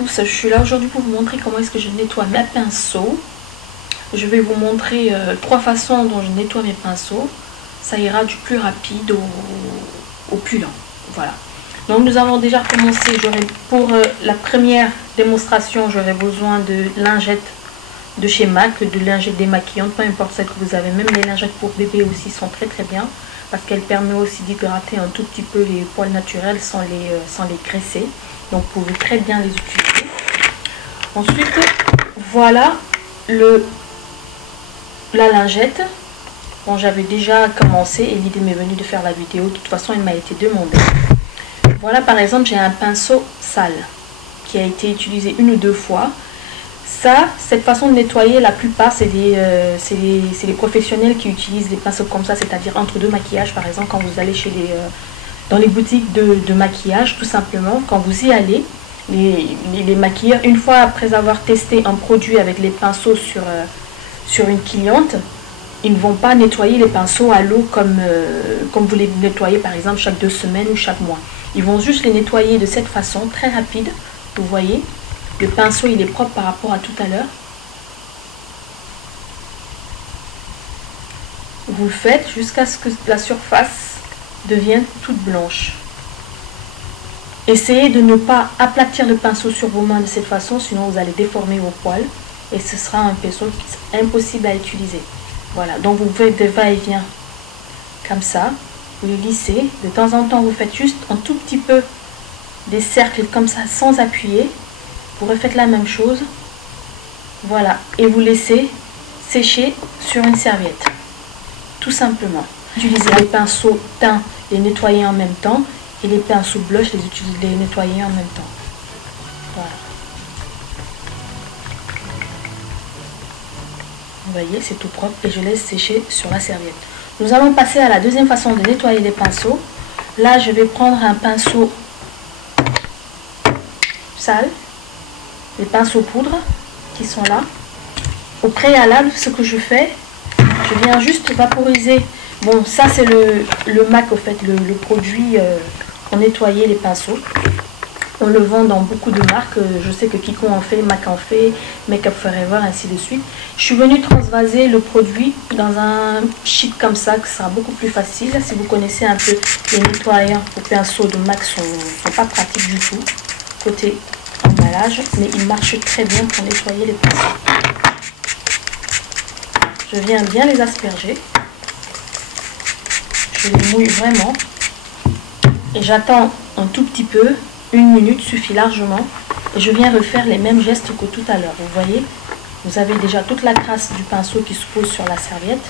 tous, je suis là aujourd'hui pour vous montrer comment est-ce que je nettoie mes pinceaux. Je vais vous montrer 3 façons dont je nettoie mes pinceaux. Ça ira du plus rapide au plus lent. Voilà. Donc nous avons déjà commencé. Pour la première démonstration, j'aurai besoin de lingettes de chez MAC, de lingettes démaquillantes, peu importe celle que vous avez. Même les lingettes pour bébé aussi sont très bien. Parce qu'elles permettent aussi d'hydrater un tout petit peu les poils naturels sans les graisser. Donc vous pouvez très bien les utiliser. Ensuite, voilà la lingette. Bon, j'avais déjà commencé et l'idée m'est venue de faire la vidéo. De toute façon, elle m'a été demandée. Voilà, par exemple, j'ai un pinceau sale qui a été utilisé 1 ou 2 fois. Cette façon de nettoyer, la plupart, c'est les professionnels qui utilisent des pinceaux comme ça, c'est-à-dire entre 2 maquillages, par exemple, quand vous allez dans les boutiques de maquillage, tout simplement, quand vous y allez, les maquilleurs, une fois après avoir testé un produit avec les pinceaux sur une cliente, ils ne vont pas nettoyer les pinceaux à l'eau comme vous les nettoyez, par exemple, chaque 2 semaines ou chaque mois. Ils vont juste les nettoyer de cette façon, très rapide, vous voyez. Le pinceau, il est propre par rapport à tout à l'heure. Vous le faites jusqu'à ce que la surface devienne toute blanche. Essayez de ne pas aplatir le pinceau sur vos mains de cette façon, sinon vous allez déformer vos poils et ce sera un pinceau qui est impossible à utiliser. Voilà, donc vous faites des va-et-vient comme ça, vous le lissez. De temps en temps, vous faites juste un tout petit peu des cercles comme ça sans appuyer. Vous refaites la même chose, voilà, et vous laissez sécher sur une serviette, tout simplement. Utilisez les pinceaux teints, les nettoyer en même temps, et les pinceaux blush, les nettoyer en même temps. Voilà. Vous voyez, c'est tout propre, et je laisse sécher sur la serviette. Nous allons passer à la deuxième façon de nettoyer les pinceaux. Là, je vais prendre un pinceau sale. Les pinceaux poudre qui sont là. Au préalable, ce que je fais, je viens juste vaporiser. Bon, ça c'est le MAC, au fait, le produit pour nettoyer les pinceaux. On le vend dans beaucoup de marques. Je sais que Kiko en fait, MAC en fait, Make Up Forever, ainsi de suite. Je suis venue transvaser le produit dans un sheet comme ça, que ce sera beaucoup plus facile. Si vous connaissez un peu les nettoyants pour pinceaux de MAC, sont pas pratiques du tout. Côté emballage, mais il marche très bien pour nettoyer les pinceaux. Je viens bien les asperger. Je les mouille vraiment. Et j'attends un tout petit peu. 1 minute suffit largement. Et je viens refaire les mêmes gestes que tout à l'heure. Vous voyez, vous avez déjà toute la crasse du pinceau qui se pose sur la serviette.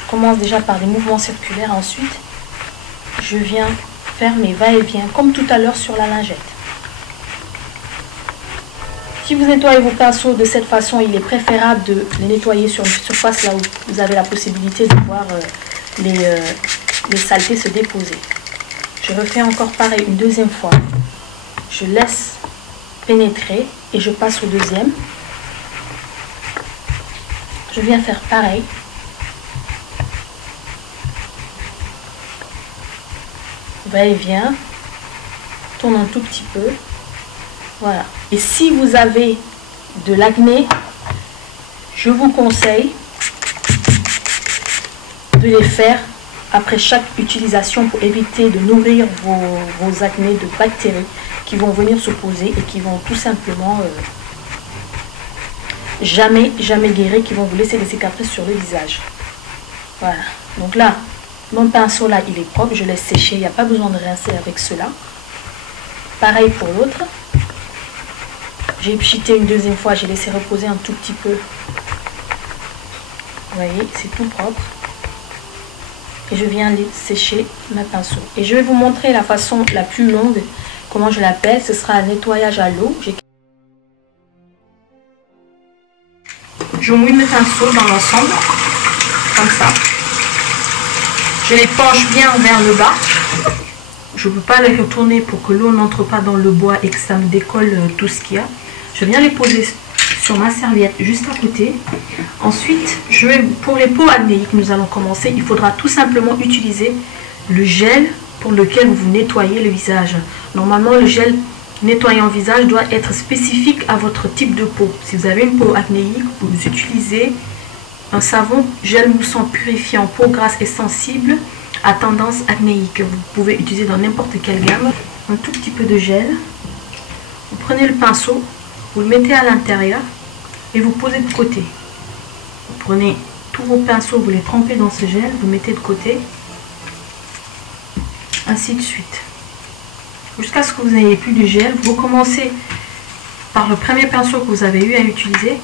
Je commence déjà par des mouvements circulaires. Ensuite, je viens faire mes va-et-vient comme tout à l'heure sur la lingette. Si vous nettoyez vos pinceaux de cette façon, il est préférable de les nettoyer sur une surface là où vous avez la possibilité de voir les saletés se déposer. Je refais encore pareil une deuxième fois. Je laisse pénétrer et je passe au deuxième. Je viens faire pareil. Va-et-vient, tourne un tout petit peu, voilà. Et si vous avez de l'acné, je vous conseille de les faire après chaque utilisation pour éviter de nourrir vos acnés de bactéries qui vont venir se poser et qui vont tout simplement jamais guérir, qui vont vous laisser des cicatrices sur le visage. Voilà, donc là, mon pinceau là, il est propre, je laisse sécher, il n'y a pas besoin de rincer avec cela. Pareil pour l'autre. J'ai pchité une deuxième fois, j'ai laissé reposer un tout petit peu. Vous voyez, c'est tout propre. Et je viens les sécher mes pinceaux. Et je vais vous montrer la façon la plus longue, comment je l'appelle. Ce sera un nettoyage à l'eau. Je mouille mes pinceaux dans l'ensemble, comme ça. Je les penche bien vers le bas. Je ne peux pas les retourner pour que l'eau n'entre pas dans le bois et que ça me décolle tout ce qu'il y a. Je viens les poser sur ma serviette juste à côté. Ensuite, pour les peaux acnéiques, nous allons commencer. Il faudra tout simplement utiliser le gel pour lequel vous nettoyez le visage. Normalement, le gel nettoyant visage doit être spécifique à votre type de peau. Si vous avez une peau acnéique, vous utilisez un savon gel moussant purifiant peau grasse et sensible à tendance acnéique. Vous pouvez utiliser dans n'importe quelle gamme. Un tout petit peu de gel. Vous prenez le pinceau, vous le mettez à l'intérieur et vous posez de côté. Vous prenez tous vos pinceaux, vous les trempez dans ce gel, vous mettez de côté. Ainsi de suite. Jusqu'à ce que vous n'ayez plus de gel, vous commencez par le premier pinceau que vous avez eu à utiliser.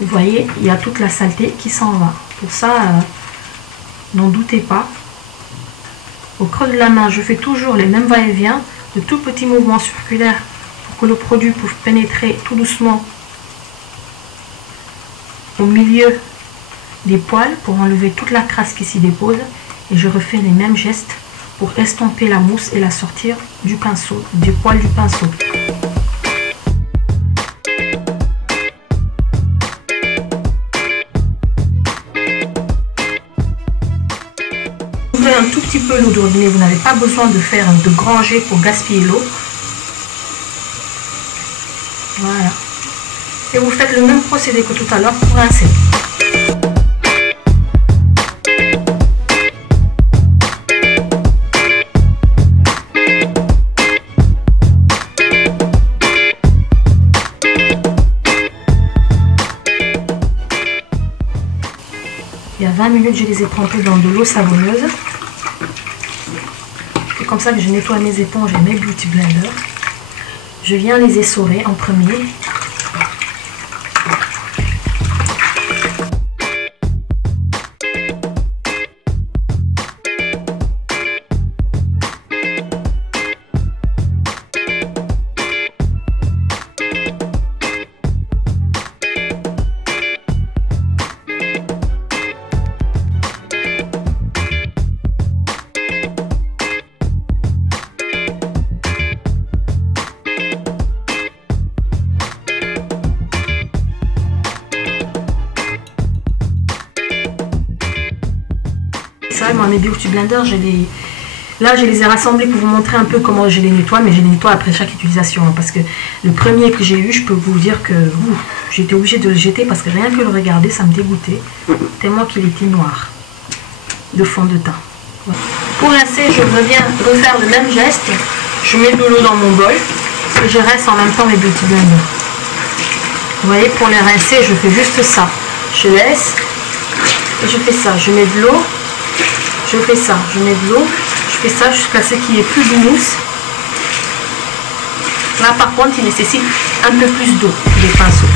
Vous voyez, il y a toute la saleté qui s'en va. Pour ça, n'en doutez pas. Au creux de la main, je fais toujours les mêmes va-et-vient, de tout petits mouvements circulaires pour que le produit puisse pénétrer tout doucement au milieu des poils pour enlever toute la crasse qui s'y dépose. Et je refais les mêmes gestes pour estomper la mousse et la sortir du pinceau, des poils du pinceau. Ouvrez un tout petit peu l'eau de robinet, vous n'avez pas besoin de faire de grands jets pour gaspiller l'eau. Voilà. Et vous faites le même procédé que tout à l'heure pour rincer. Il y a 20 minutes, je les ai trempés dans de l'eau savonneuse. C'est comme ça que je nettoie mes éponges et mes beauty blenders. Je viens les essorer en premier. Moi, mes beauty blenders, là je les ai rassemblés pour vous montrer un peu comment je les nettoie, mais je les nettoie après chaque utilisation, hein, parce que le premier que j'ai eu, je peux vous dire que j'étais obligée de le jeter parce que rien que le regarder, ça me dégoûtait, tellement qu'il était noir de fond de teint. Voilà. Pour rincer, je reviens refaire le même geste, je mets de l'eau dans mon bol et je rince en même temps mes beauty blenders. Vous voyez, pour les rincer, je fais juste ça, je laisse et je fais ça, je mets de l'eau. Je fais ça, je mets de l'eau, je fais ça jusqu'à ce qu'il n'y ait plus de mousse. Là par contre il nécessite un peu plus d'eau, des pinceaux.